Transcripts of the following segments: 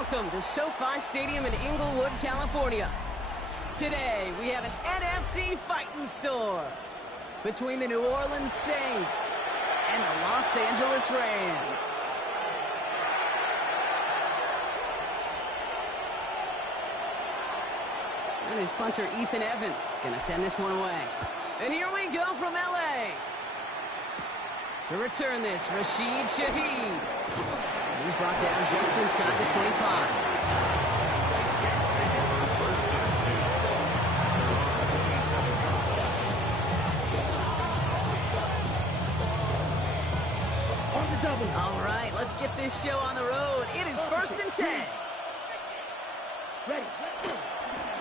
Welcome to SoFi Stadium in Inglewood, California. Today, we have an NFC fighting store between the New Orleans Saints and the Los Angeles Rams. And his punter, Ethan Evans, going to send this one away. And here we go from L.A. To return this, Rashid Shaheed. And he's brought down just inside the 25. All right, let's get this show on the road. It is 1st and 10. Ready.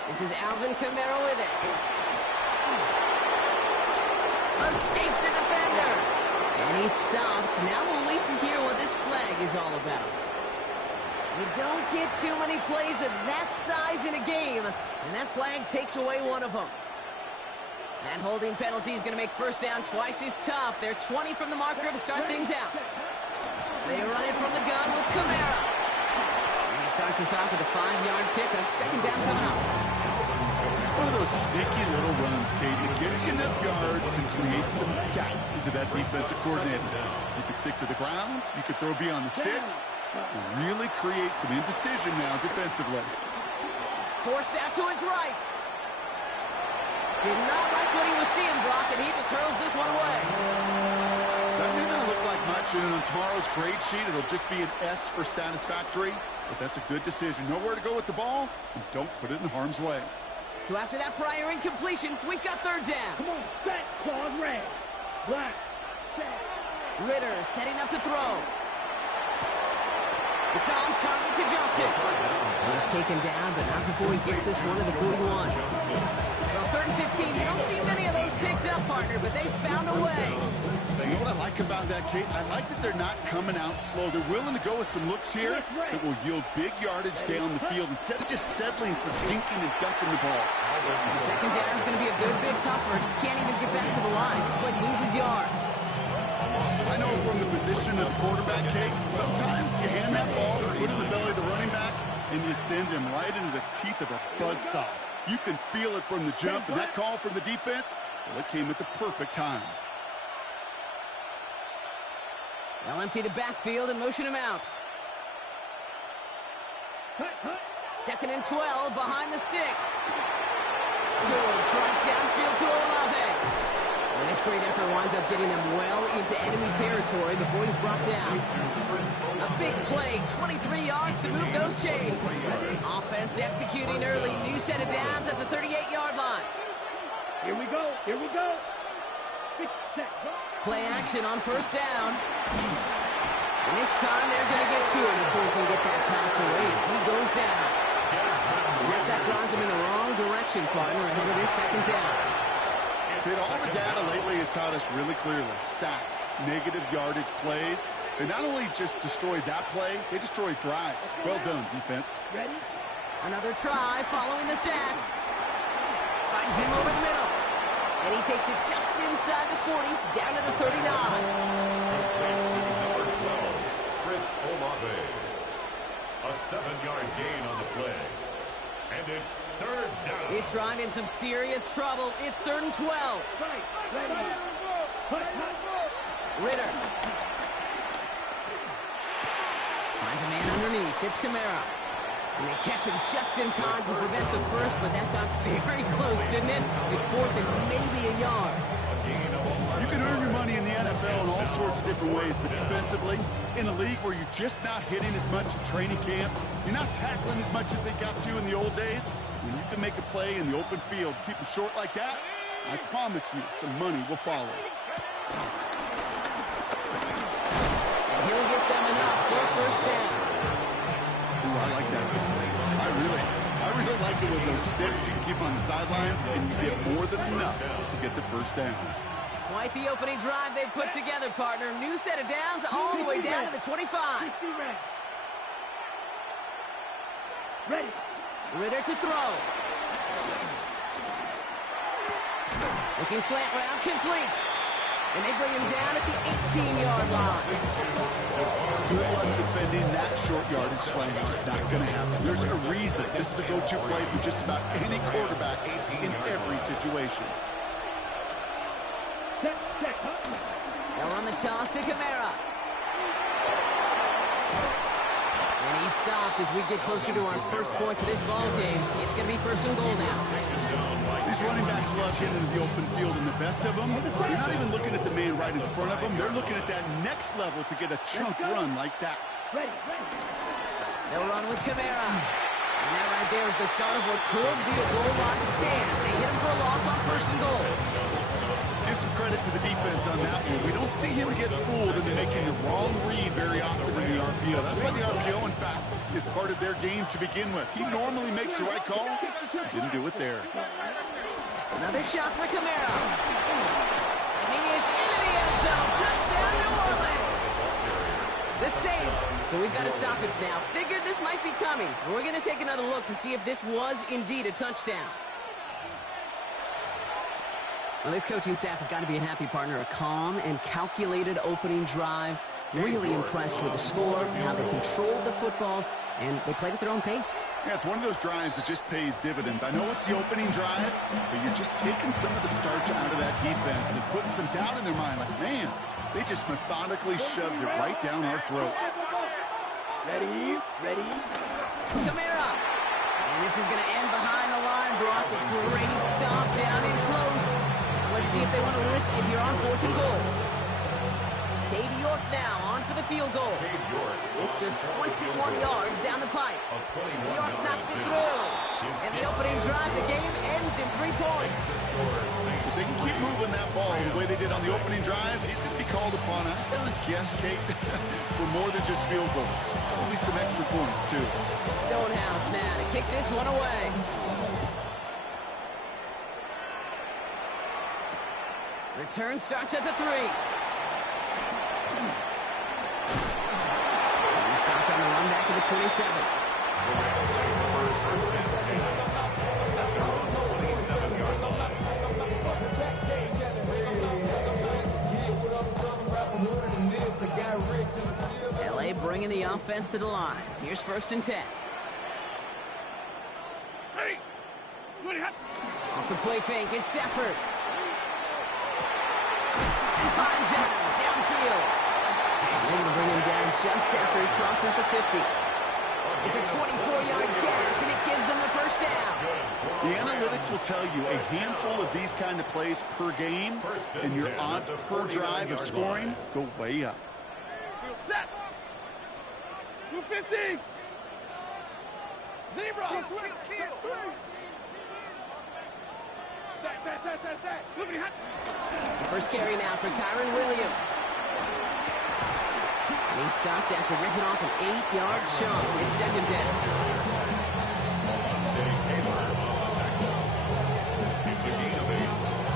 This is Alvin Kamara with it. Escapes a defender. And he's stopped. Now we'll wait to hear what this flag is all about. You don't get too many plays of that size in a game, and that flag takes away one of them. That holding penalty is going to make first down twice as tough. They're 20 from the marker to start things out. They run it from the gun with Kamara. And he starts us off with a 5-yard pickup. Second down coming up. It's one of those sneaky little runs, Kate, that gets you enough yards to create some doubt into that defensive coordinator. You can stick to the ground. You can throw beyond the sticks. And really create some indecision now defensively. Forced out to his right. Did not like what he was seeing, Brock, and he just hurls this one away. That may not look like much, and on tomorrow's grade sheet, it'll just be an S for satisfactory, but that's a good decision. Know where to go with the ball, and don't put it in harm's way. So after that prior incompletion, we've got third down. Come on, set, claws, red. Black, set. Ritter setting up to throw. It's on target to Johnson. He's taken down, but not before he gets this one to the 41. Well, 3rd and 15, you don't see many of those picked up, partner, but they found a way. You know what I like about that, Kate? I like that they're not coming out slow. They're willing to go with some looks here that will yield big yardage down the field instead of just settling for dinking and dunking the ball. And second down is going to be a good bit tougher. He can't even get back to the line. This play loses yards. I know from the position of the quarterback, Kate, sometimes you hand that ball, put it in the belly of the running back, and you send him right into the teeth of a buzzsaw. You can feel it from the jump, and that call from the defense, well, it came at the perfect time. They'll empty the backfield and motion him out. 2nd and 12 behind the sticks. Goes right downfield to Olave. And this great effort winds up getting them well into enemy territory before he's brought down. A big play, 23 yards to move those chains. Offense executing early, new set of downs at the 38-yard line. Here we go, here we go. Play action on first down. And this time they're going to get to him before he can get that pass away as he goes down. And that drives him in the wrong direction, partner, ahead of this second down. All the data lately has taught us really clearly, sacks, negative yardage plays, they not only just destroy that play, they destroy drives. Well done, defense. Ready? Another try following the sack. Finds him over the middle. And he takes it just inside the 40, down to the 39. Number 12, Chris Olave. A 7-yard gain on the play. And it's 3rd down. He's trying in some serious trouble. It's 3rd and 12. Right, ready. Ritter. Finds a man underneath. It's Kamara. And they catch him just in time to prevent the first, but that got very close, didn't it? It's 4th and maybe a yard. You can earn your money in the NFL in all sorts of different ways, but defensively, in a league where you're just not hitting as much in training camp, you're not tackling as much as they got to in the old days, when you can make a play in the open field, keep them short like that, I promise you some money will follow. And he'll get them enough for a first down. Ooh, I like that. I really like it with those sticks. You can keep on the sidelines, and you get more than enough to get the first down. Quite the opening drive they've put together, partner. New set of downs all the way down to the 25. Ready. Ritter to throw. Looking slant route, complete. And they bring him down at the 18-yard line. Good luck defending that short yardage slang. It's just not going to happen. There's a reason this is a go-to play for just about any quarterback in every situation. They'll run the toss to Kamara. And he's stopped as we get closer to our first point to this ball game. It's going to be first and goal now. These running backs love getting into the open field, and the best of them, they're not even looking at the man right in front of them. They're looking at that next level to get a chunk run like that. They'll run with Kamara. And that right there is the start of what could be a goal line stand. They hit him for a loss on first and goal. Give some credit to the defense on that one. We don't see him get fooled into making the wrong read very often in the RPO. That's why the RPO, in fact, is part of their game to begin with. He normally makes the right call. Didn't do it there. Another shot for Kamara. And he is into the end zone. Touchdown, New Orleans. The Saints. So we've got a stoppage now. Figured this might be coming. We're going to take another look to see if this was indeed a touchdown. Well, this coaching staff has got to be a happy partner. A calm and calculated opening drive. Really impressed with the score, how they controlled the football, and they played at their own pace. Yeah, it's one of those drives that just pays dividends. I know it's the opening drive, but you're just taking some of the starch out of that defense and putting some doubt in their mind. Like, man, they just methodically shoved it right down our throat. Ready. Kamara. And this is going to end behind the line, Brock. A great stop down in close. Let's see if they want to risk it here on fourth and goal. Cade York now on for the field goal. It's just 21 yards down the pipe. York knocks it through. And the opening drive, the game ends in 3 points. If they can keep moving that ball the way they did on the opening drive, he's going to be called upon, I would guess, Kate, for more than just field goals. Probably some extra points, too. Stonehouse now to kick this one away. Return starts at the 3. He stopped on the run back of the 27. LA bringing the offense to the line. Here's first and 10. Off the play fake, it's Stafford. He finds Adams downfield. They're going to bring him down just after he crosses the 50. It's a 24-yard gash, and it gives them the first down. The analytics will tell you a handful of these kind of plays per game, and your odds per drive of scoring go way up. 250. Zebra. First carry now for Kyron Williams. And he stopped after ripping off an 8-yard chunk. It's second down. It's a gain of 8.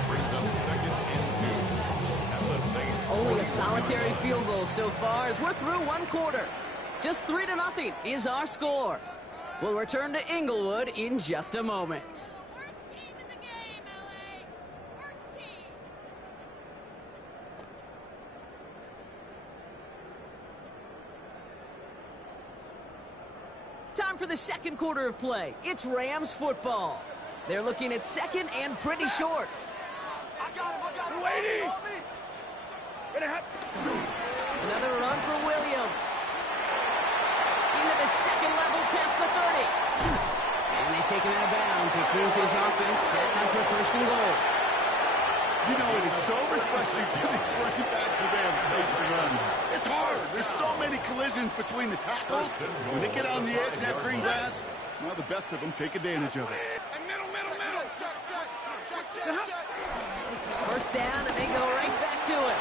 Brings up second and 2. And the Saints Only a solitary field goal so far as we're through one quarter. Just 3-0 is our score. We'll return to Inglewood in just a moment. Time for the second quarter of play. It's Rams football. They're looking at second and pretty short. Waiting. Another run for Williams. Into the second level past the 30. And they take him out of bounds, which means his offense set up for first and goal. You know, it is so refreshing for these running backs when they have space to run. It's hard. There's so many collisions between the tackles. When they get on the edge and have green grass, well, the best of them take advantage of it. First down, and they go right back to it.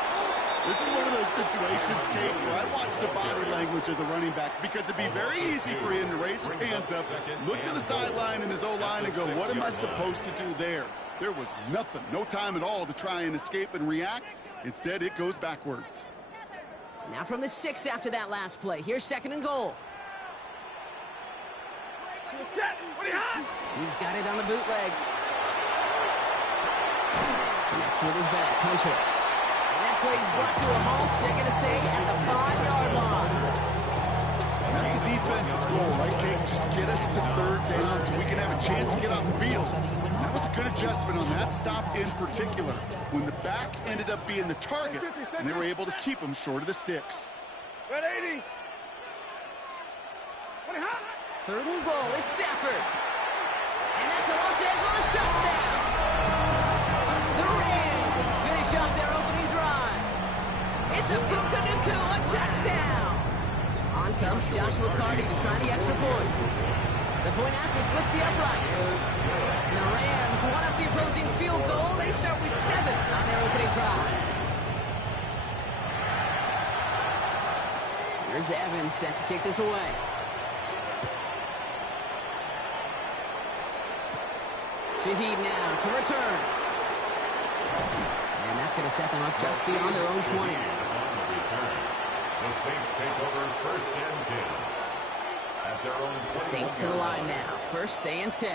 This is one of those situations, Kate, where I watch the body language of the running back because it'd be very easy for him to raise his hands up, look to the sideline in his O-line and go, what am I supposed to do there? There was nothing, no time at all to try and escape and react. Instead, it goes backwards. Now from the 6 after that last play. Here's second and goal. He's got it on the bootleg. Connects with his back. Hunter. And That play's brought to a halt. They're going to say at the 5-yard line. That's a defense's goal, right, Kate? Just get us to third down so we can have a chance to get off the field. And that was a good adjustment on that stop in particular, when the back ended up being the target, and they were able to keep him short of the sticks. 180. 3rd and goal. It's Stafford. And that's a Los Angeles touchdown. The Rams finish off their opening drive. It's a Puka Nacua touchdown. On comes Joshua Carty to try the extra point. The point after splits the uprights. And the Rams one up the opposing field goal. They start with 7 on their opening drive. Here's Evans set to kick this away. Shaheed now to return. And that's going to set them up just beyond their own 20. The Saints take over 1st and 10. At their own 20. Saints to the line now. 1st and 10.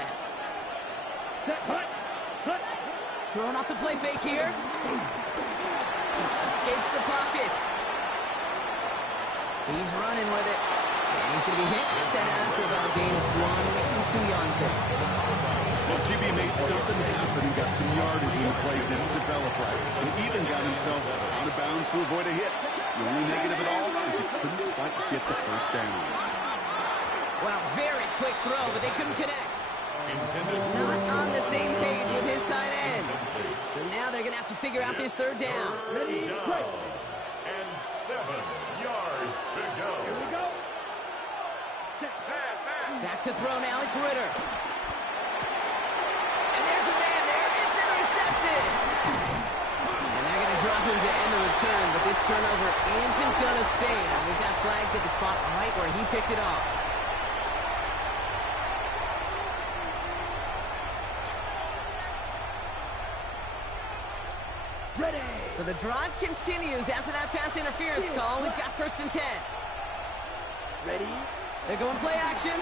Throwing off the play fake here. Escapes the pocket. He's running with it. And he's going to be hit and set out after about a gain of 1 and 2 yards there. Well, QB made something happen and got some yardage when the play didn't develop right. And even got himself out of bounds to avoid a hit. The only negative at all is he couldn't quite get the 1st down. Well, very quick throw, but they couldn't connect. Not on the same page with his tight end. So now they're going to have to figure out this 3rd down. Ready, play. And 7 yards to go. Here we go. Back to throw now. It's Ritter. And there's a man there. It's intercepted. And they're going to drop him to end the return, but this turnover isn't going to stand. We've got flags at the spot right where he picked it off. Ready. So the drive continues after that pass interference call. We've got 1st and 10. Ready. They're going play action.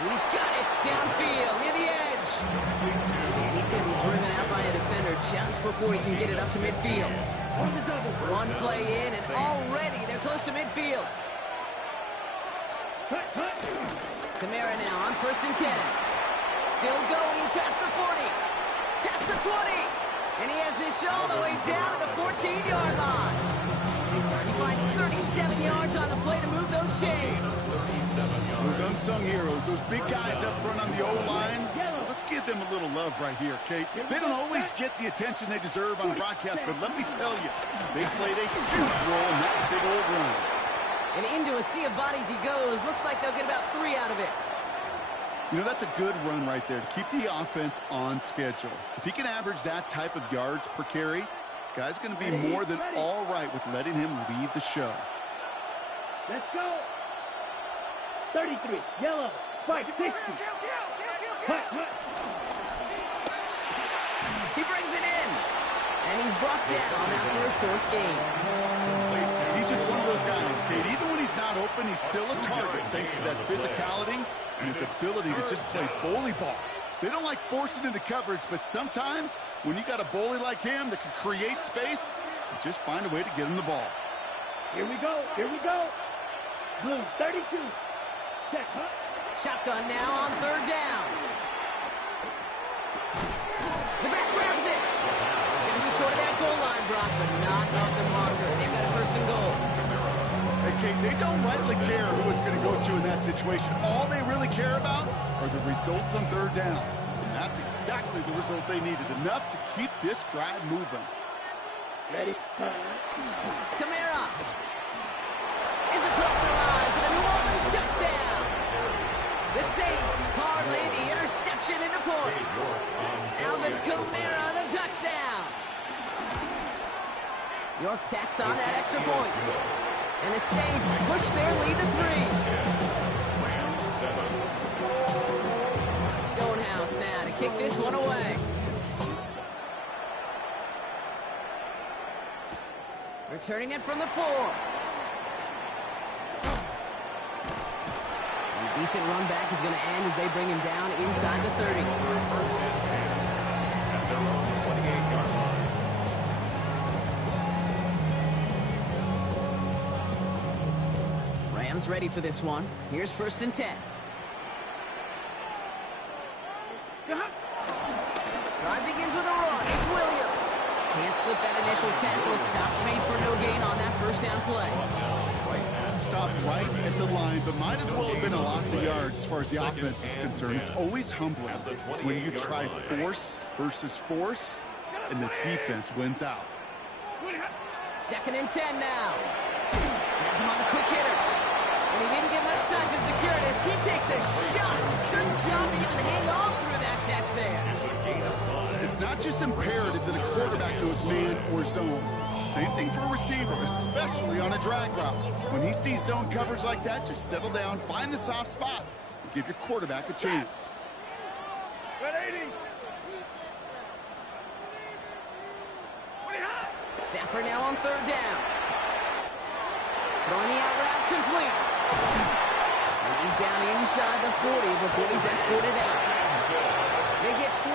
He's got it downfield near the edge. And he's going to be driven out by a defender just before he can get it up to midfield. On the double. 1 play in, and already they're close to midfield. Kamara now on 1st and 10. Still going past the 40. Past the 20. And he has this all the way down to the 14-yard line. He finds 37 yards on the play to move those chains. Those unsung heroes, those big guys up front on the O-line, let's give them a little love right here, Kate. They don't always get the attention they deserve on broadcast, but let me tell you, they played a huge role in that big old run. And into a sea of bodies he goes. Looks like they'll get about 3 out of it. You know, that's a good run right there to keep the offense on schedule. If he can average that type of yards per carry, this guy's going to be more than all right with letting him lead the show. Let's go. 33. Yellow. Fight. 60. Hut. He brings it in. And he's brought down after a short gain. He's just one of those guys, Kate. Even when he's not open, he's still a target thanks to that physicality and his ability to just play bully ball. They don't like forcing into coverage, but sometimes when you got a bully like him that can create space, you just find a way to get him the ball. Here we go. Blue, 32. Check, hut. Shotgun now on 3rd down. The back grabs it. It's going to be short of that goal line, Brock, but not off the marker. They've got a 1st and goal. Hey, Kate, they don't lightly care who it's going to go to in that situation. All they really care about are the results on 3rd down. And that's exactly the result they needed, enough to keep this drive moving. Ready. Kamara is across the line for the New Orleans touchdown. The Saints parlay the interception into points. Alvin Kamara, the touchdown. York tacks on that extra point. And the Saints push their lead to 3. Stonehouse now to kick this one away. Returning it from the 4. And a decent run back is going to end as they bring him down inside the 30. At their own 28-yard line. Rams ready for this one. Here's 1st and 10. Drive begins with a run. It's Williams. Can't slip that initial tackle. Stops made for no gain on that 1st down play. Stopped right at the line, but might as well have been a loss of yards as far as the offense is concerned. It's always humbling when you try force versus force, and the defense wins out. 2nd and 10 now. Has him on the quick hitter. And he didn't get much time to secure it as he takes a shot. Good job to even hang on through that catch there. It's not just imperative that a quarterback knows man or zone. Same thing for a receiver, especially on a drag route. When he sees zone coverage like that, just settle down, find the soft spot, and give your quarterback a chance. Stafford now on 3rd down. Throwing the out route complete. And he's down inside the 40 before he's escorted out. They get 28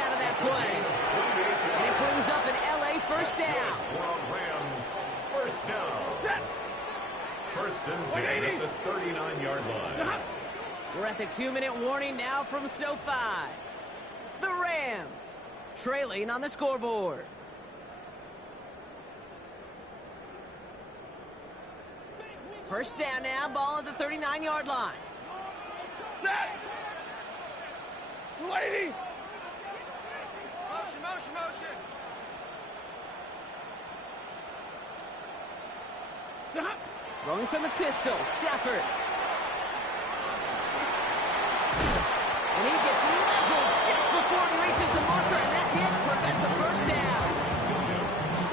out of that play. And it brings up an LA 1st down. Rams, 1st down. 1st and 10 at the 39-yard line. We're at the 2-minute warning now from SoFi. The Rams trailing on the scoreboard. First down now, ball at the 39-yard line. Lady! Motion, motion, motion! Rolling from the pistol, Stafford. And he gets leveled just before he reaches the marker, and that hit prevents a 1st down.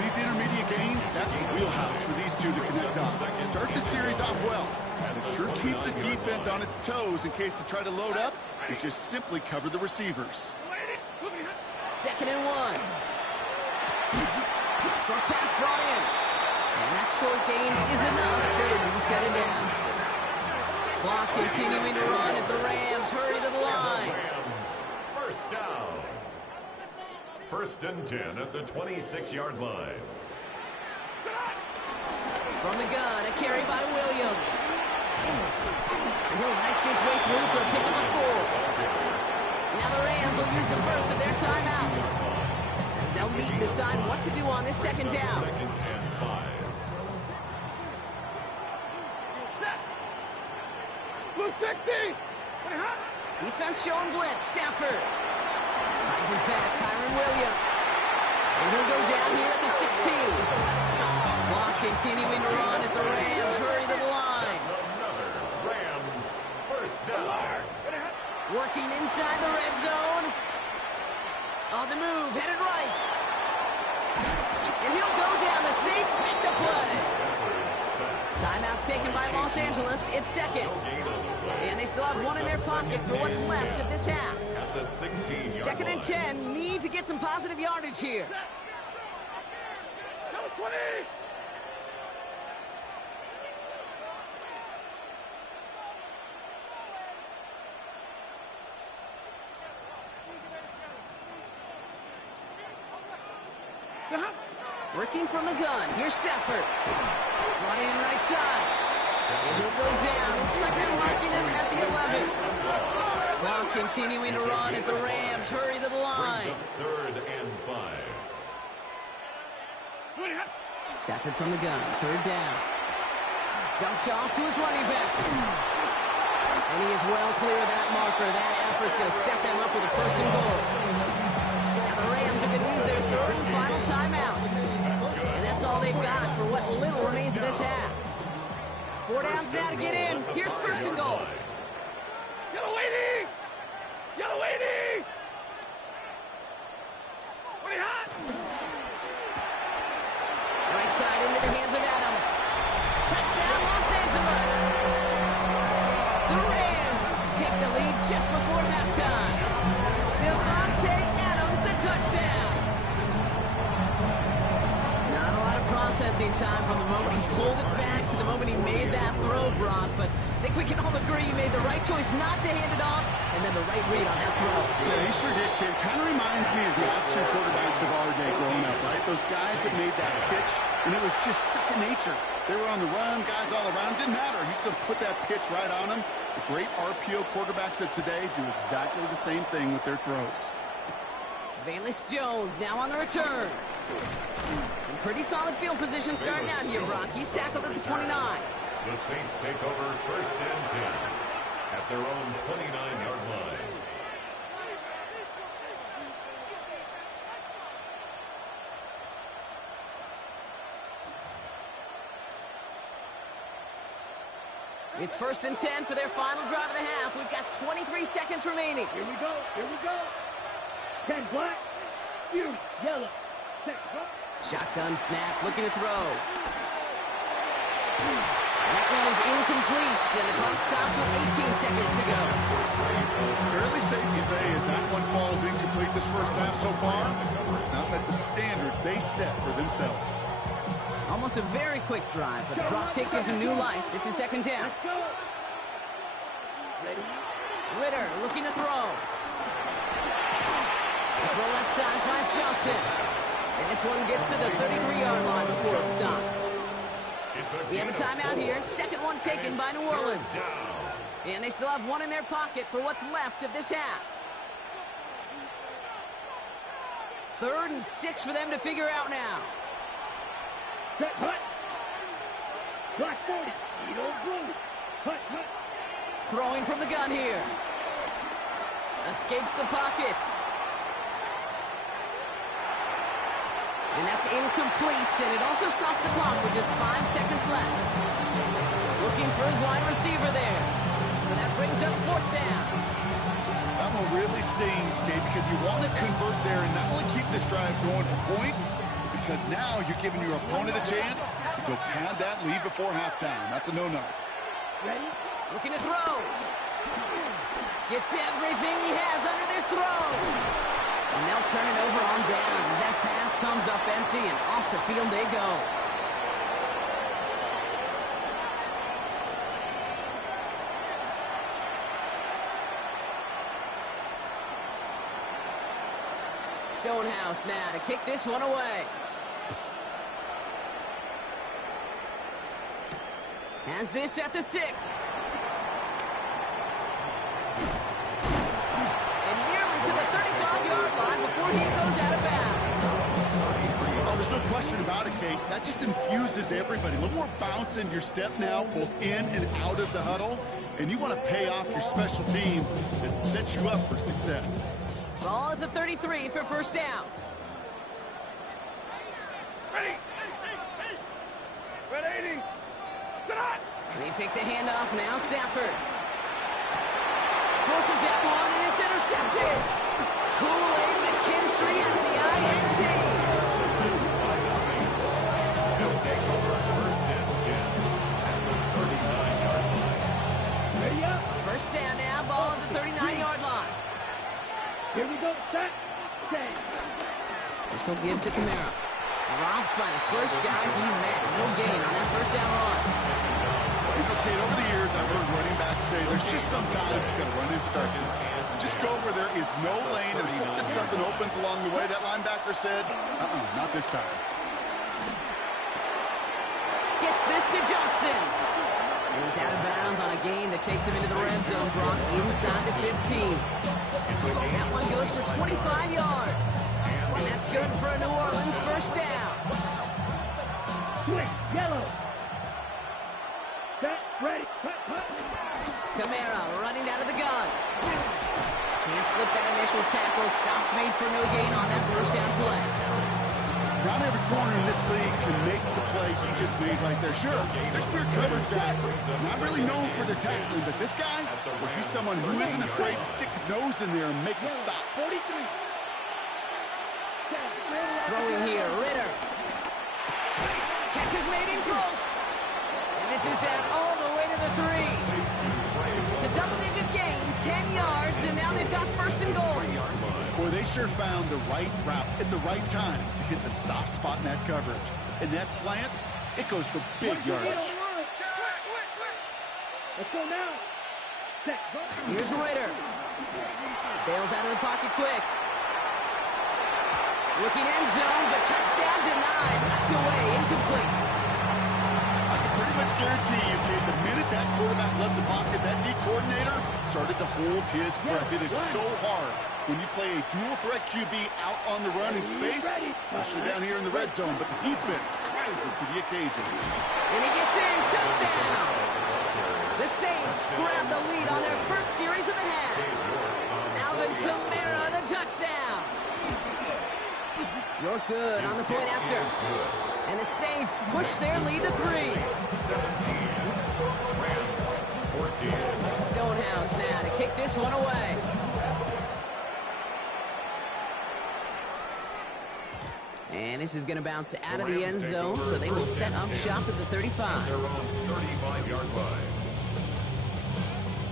These intermediate gains, that's the wheelhouse for these two to connect on. Start the series off well. It sure keeps the defense on its toes in case they try to load up and just simply cover the receivers. 2nd and 1. Short pass brought in. And that short gain is enough for him to set it down. Clock continuing to run as the Rams hurry to the line. Rams, 1st down. 1st and 10 at the 26-yard line. From the gun, a carry by Williams. And he'll knife his way through for a pick of a 4. Now the Rams will use the first of their timeouts, as they'll meet and decide what to do on this 2nd down. 2nd and 5. Defense showing blitz. Stafford finds his back. Kyron Williams. And he'll go down here at the 16. Clock continuing to run as the Rams hurry to the line. Another Rams 1st down. Working inside the red zone. On the move, headed right. And he'll go down. The Saints make the play. Timeout taken by Los Angeles. It's 2nd. And they still have one in their pocket for what's left of this half. At the 16-yard 2nd and 10. Need to get some positive yardage here. Number 20! Working from the gun. Here's Stafford. Brought in right side. And he'll go down. Looks like they're marking him at the 11. Clock continuing to run as the Rams hurry to the line. 3rd and 5. Stafford from the gun. 3rd down. Dumped off to his running back. And he is well clear of that marker. That effort's going to set them up with a 1st and goal. Now the Rams are going to use their 3rd and final timeout. And that's all they've got for what little remains of this half. 4 downs now to get in. Here's 1st and goal. Yellow lady! Yellow lady! What are you hot? Right side into the hands of Adams. Touchdown, Los Angeles. The Rams take the lead just before halftime. Devontae Adams, the touchdown. Not a lot of processing time from the moment he pulled it back to the moment he made that throw, Brock, but I think we can all agree he made the right choice not to hand it off, and then the right read on that throw. Yeah, he sure did, kid. Kind of reminds me of the option quarterbacks of our day growing up, right? Those guys that made that pitch, and it was just second nature. They were on the run, guys all around. Didn't matter. He's going to put that pitch right on him. The great RPO quarterbacks of today do exactly the same thing with their throws. Valus Jones now on the return. In pretty solid field position starting out here, Brock. He's tackled at the 29. The Saints take over 1st and 10 at their own 29-yard line. It's 1st and 10 for their final drive of the half. We've got 23 seconds remaining. Here we go. Here we go. 10 black. You yellow. 6 black. Shotgun snap, looking to throw. That one is incomplete, and the clock stops with 18 seconds to go. Fairly safe to say as that one falls incomplete this first half so far, it's not met the standard they set for themselves. Almost a very quick drive, but the drop kick gives him new life. This is 2nd down. Let's go. Ready? Ritter looking to throw. Throw left side finds Johnson. And this one gets to the 33-yard line before it's stopped. We have a timeout here. Second one taken by New Orleans. And they still have one in their pocket for what's left of this half. 3rd and 6 for them to figure out now. Set, hut. Black 40. Eagle blue. Hut, hut. Throwing from the gun here. Escapes the pocket. And that's incomplete, and it also stops the clock with just 5 seconds left. Looking for his wide receiver there. So that brings up 4th down. That one really stings, Kate, because you want to convert there and not only keep this drive going for points, because now you're giving your opponent a chance to go pad that lead before halftime. That's a no-no. Ready? Looking to throw. Gets everything he has under this throw. And they'll turn it over on downs as that pass comes up empty, and off the field they go. Stonehouse now to kick this one away. Has this at the 6. And nearly to the 35-yard line before he goes out of bounds. Oh, there's no question about it, Kate. That just infuses everybody. A little more bounce in your step now, both in and out of the huddle. And you want to pay off your special teams that set you up for success. Ball at the 33 for 1st down. Ready? Ready? Tonight. They take the handoff now. Stafford forces that one, and it's intercepted. Kool-Aid McKinstry has the INT. They'll take over 1st and 10 at the 39-yard line. Ready up. 1st down now. Ball at the 39-yard line. Here we go. Set. Stay. Let's go give to Kamara. Dropped by the first guy he met. No gain on that 1st down run. Okay, over the years, I've heard running backs say there's just sometimes you got to run into darkness. Just go where there is no lane and hope that something opens along the way. That linebacker said, not this time. Gets this to Johnson. And he's out of bounds on a gain that takes him into the red zone. Brock inside the 15. That one goes for 25 yards. And that's good for a New Orleans 1st down. Quick. Yellow. Set. Ready. Hut, hut. Kamara running out of the gun. Can't slip that initial tackle. Stops made for no gain on that 1st down play. Not every corner in this league can make the play he just made right there. Sure, there's pure coverage guys, not really known for their tackling, but this guy, well, he's someone who isn't afraid to stick his nose in there and make a stop. 43. Throwing here, Ritter. Catch is made in close. And this is down all the way to the 3. It's a double-digit gain, 10 yards, and now they've got 1st and goal. Boy, they sure found the right route at the right time to hit the soft spot in that coverage. And that slant, it goes for big yardage. Let's go now. Set. Go. Here's Ritter. Bails out of the pocket quick. Looking end zone, but touchdown denied. Knocked away, incomplete. I can pretty much guarantee you, Kate, the minute that quarterback left the pocket, that D coordinator started to hold his breath. It is so hard when you play a dual-threat QB out on the run in space, especially down here in the red zone, but the defense rises to the occasion. And he gets in, touchdown! The Saints grab the lead on their first series of the half. Alvin Kamara, the touchdown! You're good on the point after. And the Saints push their lead to 3. 17, Rams 14. Stonehouse now to kick this one away. And this is going to bounce out of the end zone, so they will set up shop at the 35. Their own 35-yard line.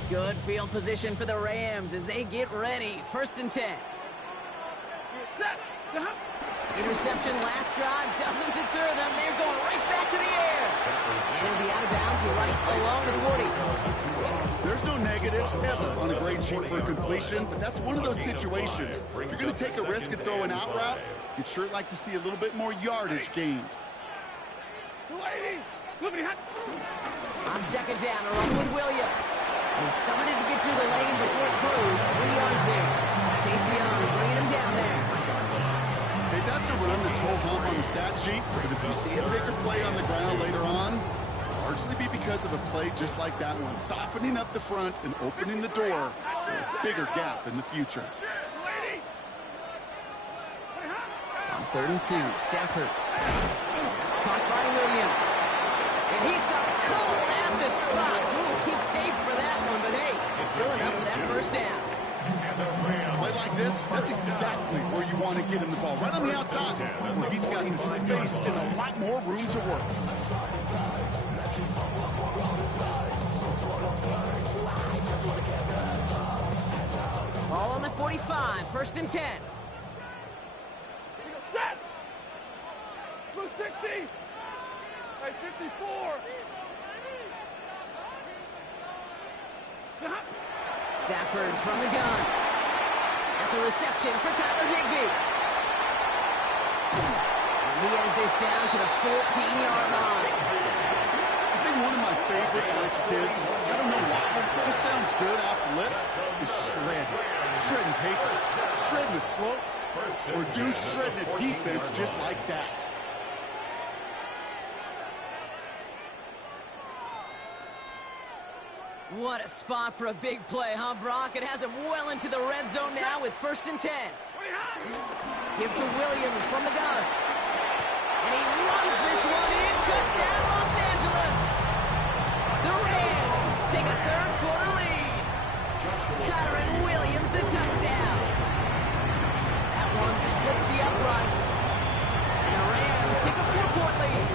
Good field position for the Rams as they get ready. 1st and 10. Interception last drive doesn't deter them. They're going right back to the air. And it'll be out of bounds right along the 40. There's no negatives ever on a grade sheet for a completion, but that's one of those situations. If you're going to take a risk and throw an out route, you'd sure like to see a little bit more yardage gained. On 2nd down, they're on with Williams. He started to get through the lane before it closed. 3 yards there. Chase Young bringing him down there. Hey, that's a run that's whole hump on the stat sheet, but if you see a bigger play on the ground later on, it'll largely be because of a play just like that one, softening up the front and opening the door for a bigger gap in the future. On 3rd and 2, Stafford. That's caught by Williams. And he's got cold at the spot. Ooh, he paid for that one, but hey, still enough for that 1st down. Play like this, that's exactly where you want to get him the ball, right on the outside, where he's got the space and a lot more room to work. Ball on the 45, 1st and 10. Set. Blue 60. Hey, 54. Stafford from the gun. That's a reception for Tyler Higbee. And he has this down to the 14-yard line. I think one of my favorite adjectives, I don't know why, it just sounds good off the lips, is shredding. Shredding papers, shredding the slopes, or dude shredding a defense just like that. What a spot for a big play, huh, Brock? It has him well into the red zone now with 1st and 10. Give to Williams from the gun. And he runs this one in. Touchdown, Los Angeles. The Rams take a 3rd quarter lead. Kyron Williams, the touchdown. That one splits the uprights. And the Rams take a 4-point lead.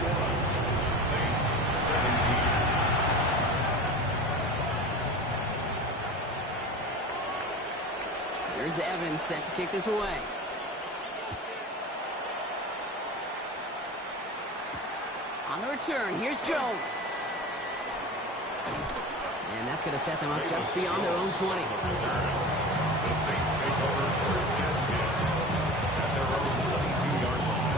Saints 17. Here's Evans set to kick this away. On the return, here's Jones. And that's going to set them up just beyond their own 20. The Saints take over 1st and 10 at their own 22-yard line.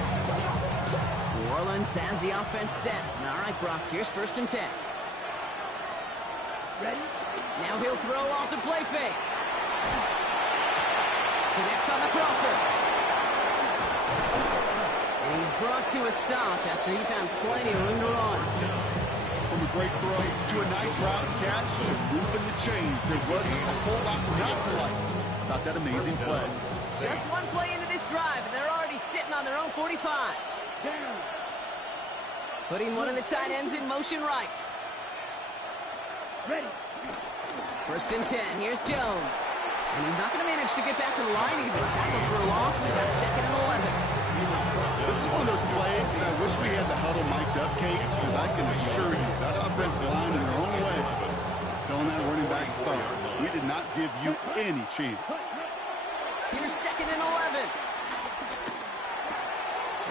New Orleans has the offense set. All right, Brock, here's 1st and 10. Ready? Now he'll throw off the play fake. Connects on the crosser. And he's brought to a stop after he found plenty of room to run. From a great throw to a nice route and catch to moving the chains, there wasn't a whole lot not to like about that amazing play. Just one play into this drive, and they're already sitting on their own 45. Down. Putting one of the tight ends in motion right. Ready. 1st and 10. Here's Jones. And he's not going to manage to get back to the line even. Tackled for a loss. We've got 2nd and 11. This is one of those plays that I wish we had the huddle mic'd up, Kate, because I can assure you that offensive line in their own way is telling that running back, son, we did not give you any chance. Here's 2nd and 11.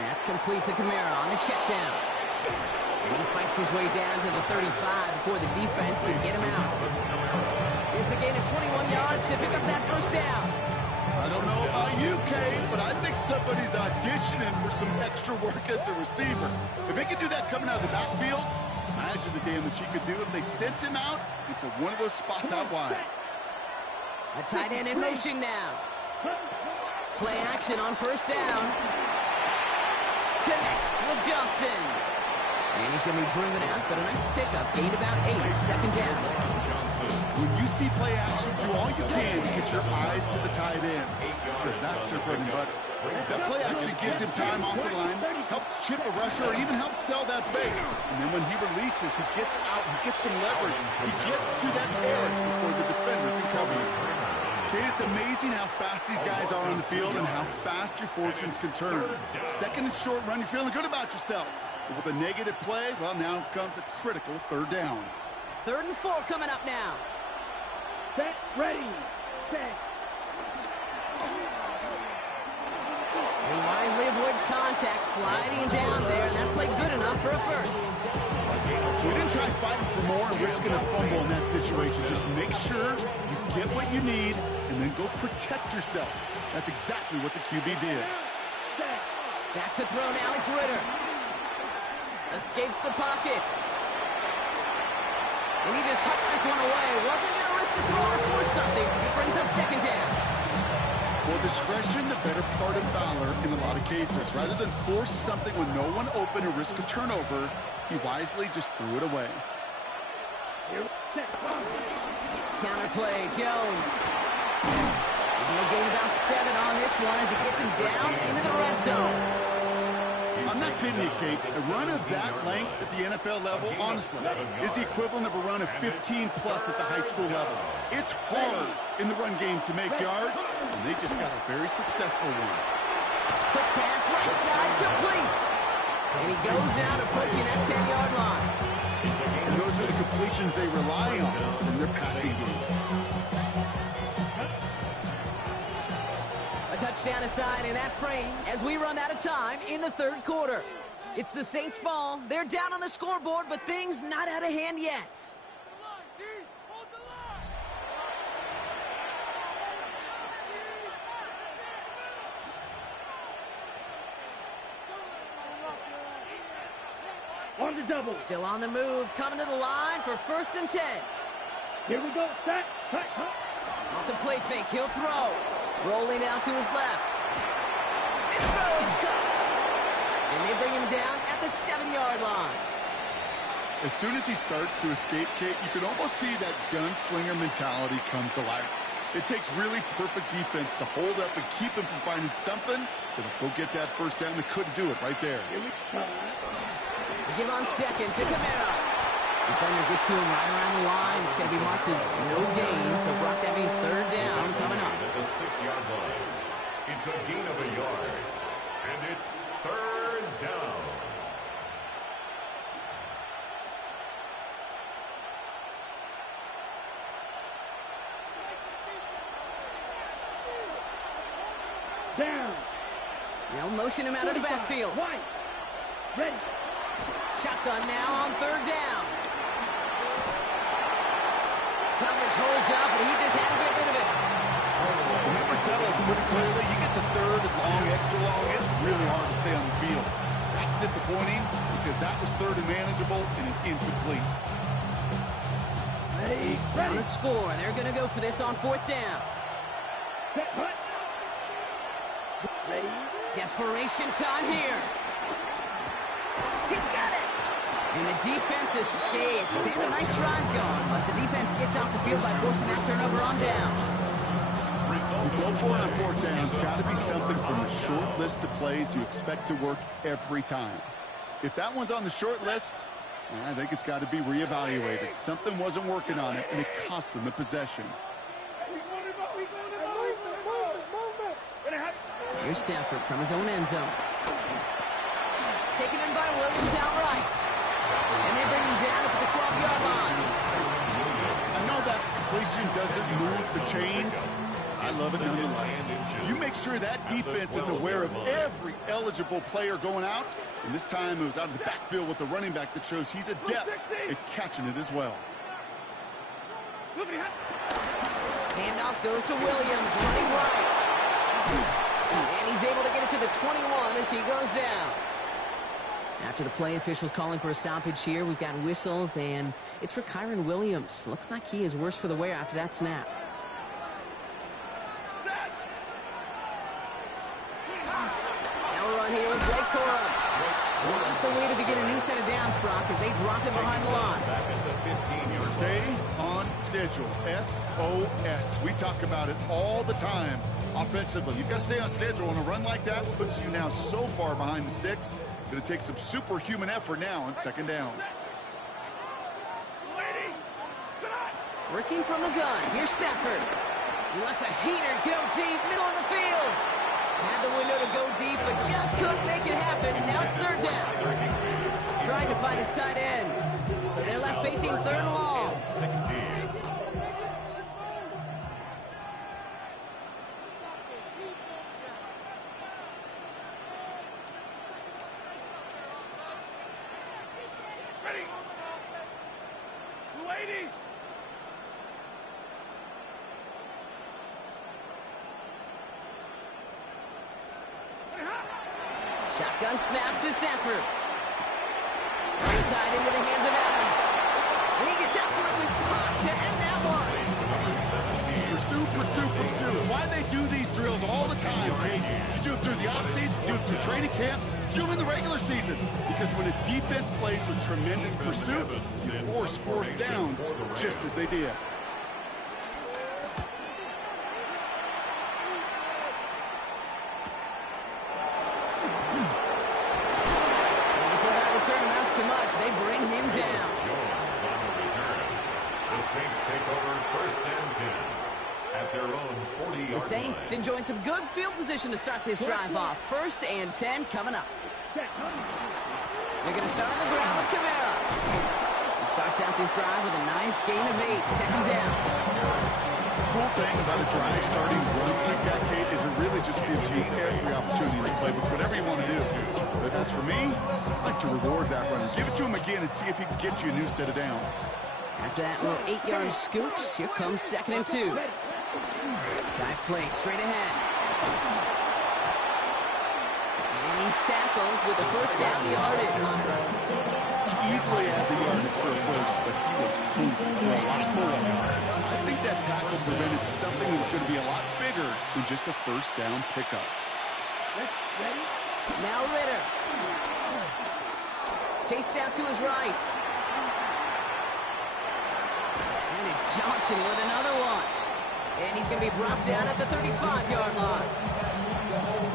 That's complete to Kamara on the check down. And he fights his way down to the 35 before the defense can get him out. It's a gain of 21 yards to pick up that first down. I don't know about you, Kane, but I think somebody's auditioning for some extra work as a receiver. If he could do that coming out of the backfield, imagine the damage he could do if they sent him out into one of those spots out wide. A tight end in motion now. Play action on first down. Connects with Johnson. And he's going to be driven out, but a nice pickup. Gained about 8, second down. When you see play action, do all you can to get your eyes to the tight end, because that's their bread and butter. That play action gives him time off the line, helps chip a rusher, or even helps sell that fake. And then when he releases, he gets out, he gets some leverage. He gets to that edge before the defender can cover it. Okay, it's amazing how fast these guys are on the field and how fast your fortunes can turn. Second and short run, you're feeling good about yourself. But with a negative play, well, now comes a critical third down. 3rd and 4 coming up now. Set, ready, set. He wisely avoids contact, sliding down there, and that played good enough for a first. We didn't try fighting for more and risking a fumble in that situation. Just make sure you get what you need and then go protect yourself. That's exactly what the QB did. Back to throw now, it's Ritter. Escapes the pocket. And he just hucks this one away. Wasn't going to risk a throw or force something. It brings up second down. Well, discretion, the better part of valor in a lot of cases. Rather than force something when no one open or risk a turnover, he wisely just threw it away. Counter play, Jones. He'll gain about 7 on this one as he gets him down into the red zone. I'm not kidding you, Kate. A run of that length at the NFL level, honestly, is the equivalent of a run of 15-plus at the high school level. It's hard in the run game to make yards, and they just got a very successful one. Quick pass, right side, complete. And he goes out approaching that 10-yard line. And those are the completions they rely on in their passing game. A touchdown aside in that frame as we run out of time in the 3rd quarter. It's the Saints' ball. They're down on the scoreboard, but things not out of hand yet. On the double. Still on the move, coming to the line for 1st and 10. Here we go, set, cut. Off the play fake, he'll throw. Rolling out to his left. This throw is caught. And they bring him down at the 7-yard line. As soon as he starts to escape, Kate, you can almost see that gunslinger mentality come to life. It takes really perfect defense to hold up and keep him from finding something that'll go get that first down. They couldn't do it right there. Give on second to Camaro. Defender gets to him right around the line. It's going to be marked as no gain. So, Brock, that means 3rd down coming up. At the 6-yard line. It's a gain of a yard. And it's 3rd down. Down. They'll motion him out of the backfield. White. Ready. Shotgun now on 3rd down. Coverage holds up, and he just had to get rid of it. The numbers tell us pretty clearly, you get to 3rd and long, extra long, it's really hard to stay on the field. That's disappointing because that was 3rd and manageable and an incomplete. Down to score. They're going to go for this on 4th down. Set, cut. Ready. Desperation time here. He's got it. And the defense escapes. And a nice drive going, but the defense gets off the field by forcing that turnover on downs. You go for it on 4th down. It's got to be something from the short list of plays you expect to work every time. If that one's on the short list, I think it's got to be reevaluated. Something wasn't working on it, and it cost them the possession. Here's Stafford from his own end zone. Taken in by Williams outright. And they bring him down at the 12-yard line. I know that completion doesn't move the chains, I love it nonetheless. You make sure that defense is aware of every eligible player going out. And this time it was out of the backfield with the running back that shows he's adept at catching it as well. Handoff goes to Williams, running right. And he's able to get it to the 21 as he goes down. After the play, officials calling for a stoppage here. We've got whistles, and it's for Kyron Williams. Looks like he is worse for the wear after that snap. Now we're on here with Blake Corum. Not the way to begin a new set of downs, Brock, as they drop him behind the line. Stay on schedule. SOS. We talk about it all the time. Offensively, you've got to stay on schedule, and a run like that puts you now so far behind the sticks. Going to take some superhuman effort now on second down. Working from the gun. Here's Stafford. He lets a heater go deep, middle of the field. Had the window to go deep, but just couldn't make it happen. Now it's third down. Trying to find his tight end. So they're left facing third and long. 16. Shotgun snap to Stafford. Inside into the hands of Adams. And he gets absolutely popped to end that one. Pursue, pursue, pursue. It's why they do these drills all the time, Kate. You do it through the offseason, do it through training camp, do them in the regular season. Because when a defense plays with tremendous pursuit, you force fourth downs just as they did. Too much, they bring him down. Jones on the return. The Saints take over first and 10 at their own 40-yard line. The Saints enjoying some good field position to start this drive off. First and 10 coming up. They're going to start on the ground with Kamara. He starts out this drive with a nice gain of 8. Second down. The cool thing about a drive starting run like that, Kate, is it really just gives you every opportunity to play with whatever you want to do. But as for me, I like to reward that runner. Give it to him again and see if he can get you a new set of downs. After that little 8-yard scoot, here comes second and 2. Dive play straight ahead. And he's tackled with the first down yardage. Easily had the yardage for a first, but he was hungry for a lot more. I think that tackle prevented something that was going to be a lot bigger than just a first down pickup. Ready? Now Ritter. Chased out to his right. And it's Johnson with another one. And he's going to be brought down at the 35-yard line.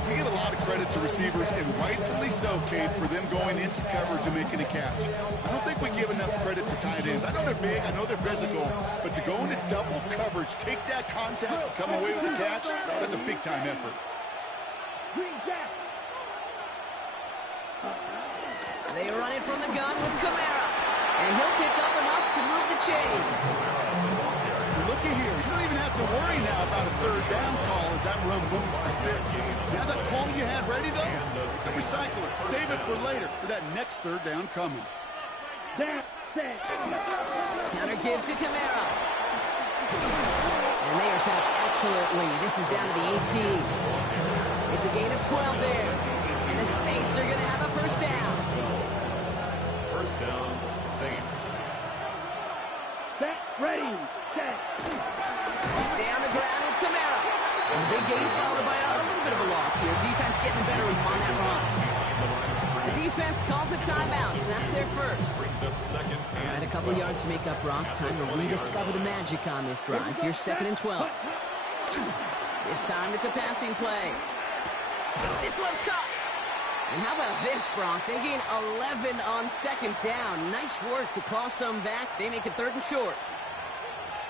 We give a lot of credit to receivers, and rightfully so, Kate, for them going into coverage and making a catch. I don't think we give enough credit to tight ends. I know they're big, I know they're physical, but to go into double coverage, take that contact, and come away with a catch, that's a big-time effort. They run it from the gun with Kamara. And he'll pick up enough to move the chains. Looky here. You don't even have to worry now about a third down call as that run moves the sticks. Now that call you had ready, though, recycle it. Save it for later for that next third down coming. Counter give to Kamara. And they are set up excellently. This is down to the 18. It's a gain of 12 there. And the Saints are going to have a first down. First down, Saints. Set, ready, set. Stay on the ground with Kamara. And the big gain followed by a little bit of a loss here. Defense getting the better of on that run. The defense calls a timeout, so that's their first. All right, a couple of yards to make up, Brock. Time to rediscover the magic on this drive. Here's second and 12. This time it's a passing play. This one's caught. And how about this, Brock? They gain 11 on second down. Nice work to claw some back. They make it third and short.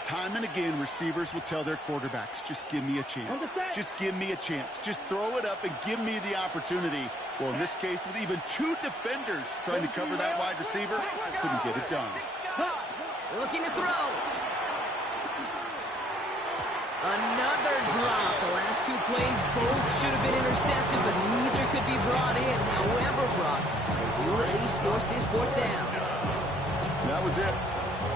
Time and again, receivers will tell their quarterbacks, just give me a chance. Just give me a chance. Just throw it up and give me the opportunity. Well, in this case, with even two defenders trying to cover that wide receiver, couldn't get it done. Looking to throw. Another drop. The last two plays both should have been intercepted, but neither could be brought in. However, Brock, they do at least force this fourth down. That was it.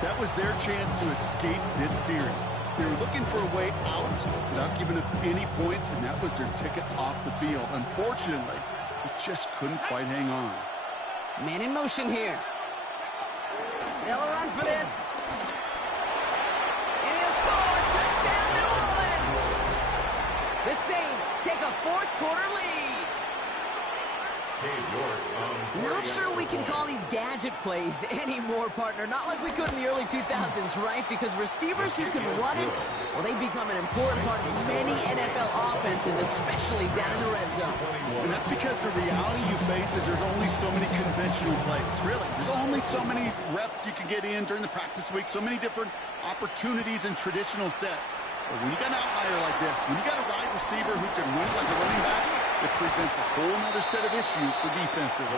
That was their chance to escape this series. They were looking for a way out without giving up any points, and that was their ticket off the field. Unfortunately, they just couldn't quite hang on. Man in motion here. They'll run for this. And he'll score. Touchdown, New Orleans. The Saints take a fourth-quarter lead. Not sure we can call these gadget plays anymore, partner. Not like we could in the early 2000s, right? Because receivers who can run it, well, they become an important part of many NFL offenses, especially down in the red zone. And that's because the reality you face is there's only so many conventional plays. Really, there's only so many reps you can get in during the practice week, so many different opportunities and traditional sets. But when you got an outlier like this, when you got a wide receiver who can run like a running back, it presents a whole other set of issues for defenses.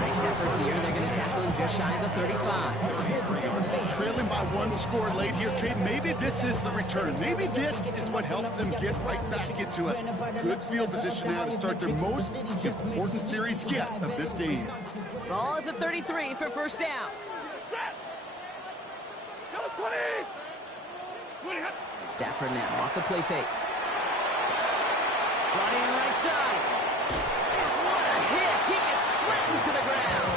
Nice effort here. They're going to tackle him just shy of the 35. Trailing by one score late here, Kate. Maybe this is the return. Maybe this is what helps them get right back into it. Good field position now to start their most important series yet of this game. Ball at the 33 for first down. Stafford now off the play fake. Brought in right side. What a hit. He gets flattened to the ground.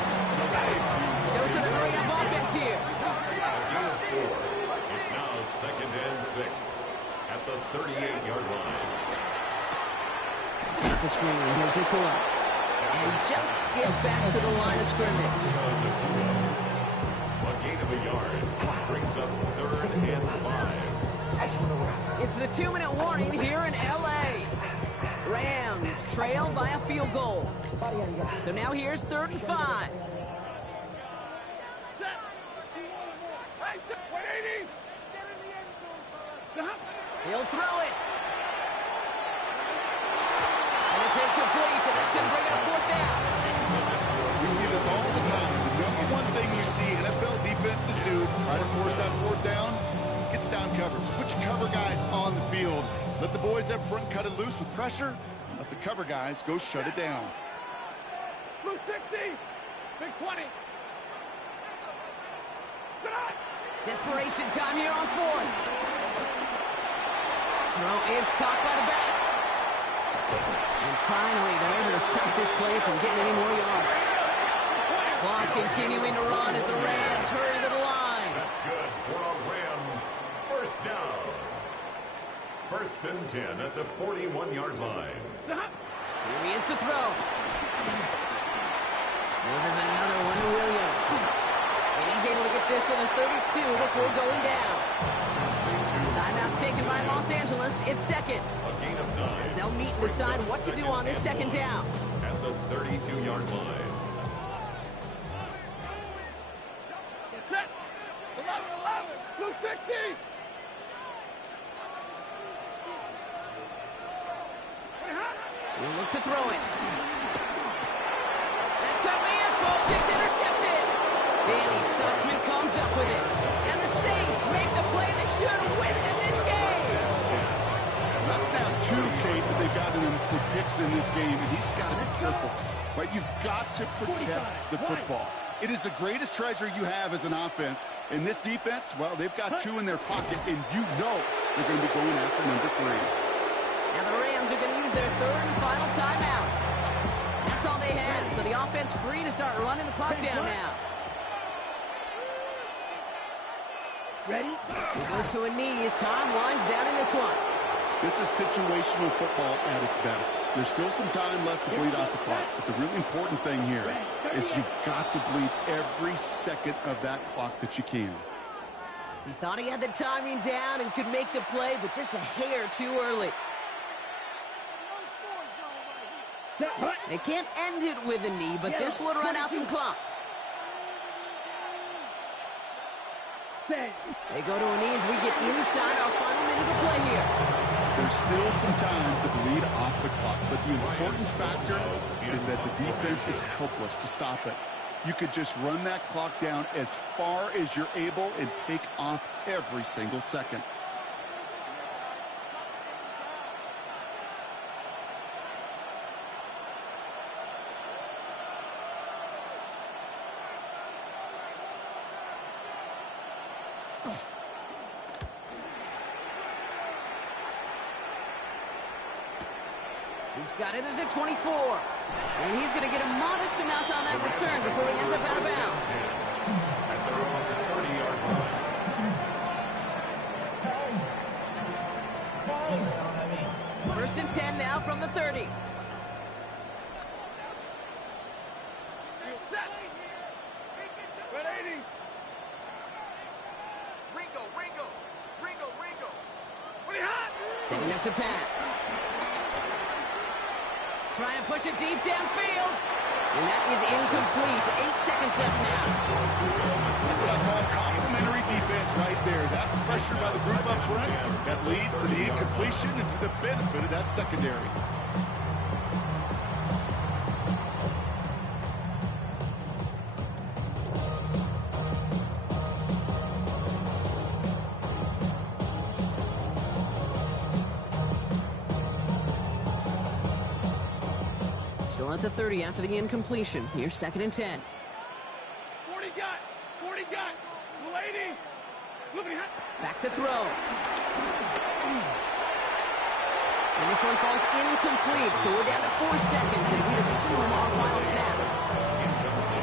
Goes to the hurry-up offense here. It's now 2nd and 6 at the 38-yard line. Set up the screen. Here's Nicola. And just gets back to the line of scrimmage. A gain of a yard brings up 3rd and 5. It's the 2-minute warning here in L.A. Rams trailed by a field goal. So now here's 3rd and 5. He'll throw it. And it's incomplete, and that's him bringing up 4th down. We see this all the time. The number one thing you see NFL defenses do, try to force that 4th down, gets down coverage. Put your cover guys on the field. Let the boys up front cut it loose with pressure, and let the cover guys go shut it down. Blue 60, big 20. Desperation time here on 4th. Throw is caught by the back. And finally, they're able to stop this play from getting any more yards. Clock continuing to run as the Rams hurry to the line. That's good for a Rams first down. 1st and 10 at the 41-yard line. Here he is to throw. There's another one to Williams. And he's able to get this to the 32 before going down. Timeout taken by Los Angeles. It's 2nd. A gain of 9. As they'll meet and decide what to do on this 2nd down. At the 32-yard line. That's it. 11, blue 60. We'll look to throw it. That could be it, folks. It's intercepted. Danny Stutzman comes up with it. And the Saints make the play that should win them this game. That's now 2, Kate, that they've gotten him for picks in this game, and he's got to be careful. Right? You've got to protect the football. It is the greatest treasure you have as an offense. And this defense, well, they've got 2 in their pocket, and you know they're going to be going after number 3. Now the Rams are going to use their 3rd and final timeout. That's all they had, so the offense free to start running the clock down now. Ready? He goes to a knee as time winds down in this one. This is situational football at its best. There's still some time left to bleed off the clock, but the really important thing here is you've got to bleed every second of that clock that you can. He thought he had the timing down and could make the play, but just a hair too early. They can't end it with a knee, but this would run out some clock. They go to a knee as we get inside our final minute of play here. There's still some time to bleed off the clock, but the important factor is that the defense is helpless to stop it. You could just run that clock down as far as you're able and take off every single second. He's got it at the 24. And he's going to get a modest amount on that return before he ends up out of bounds. At their own 30-yard line. First and 10 now from the 30. Setting up to pass. Trying to push it deep downfield. And that is incomplete. 8 seconds left now. That's what I call complimentary defense right there. That pressure by the group up front, that leads to the incompletion and to the benefit of that secondary. Still at the 30 after the incompletion. Here's second and 10. 40's got. Lady. Back to throw. And this one falls incomplete, so we're down to 4 seconds, and we assume our final snap.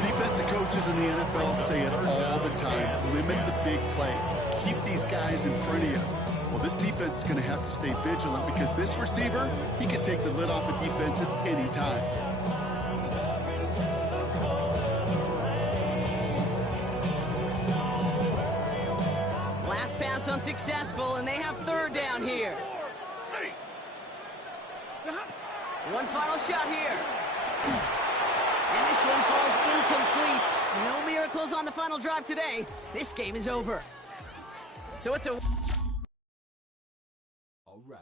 Defensive coaches in the NFL say it all the time. Limit the big play. Keep these guys in front of you. Well, this defense is going to have to stay vigilant because this receiver, he can take the lid off a defense at any time. Last pass unsuccessful, and they have third down here. One final shot here. And this one falls incomplete. No miracles on the final drive today. This game is over. So it's a... All right.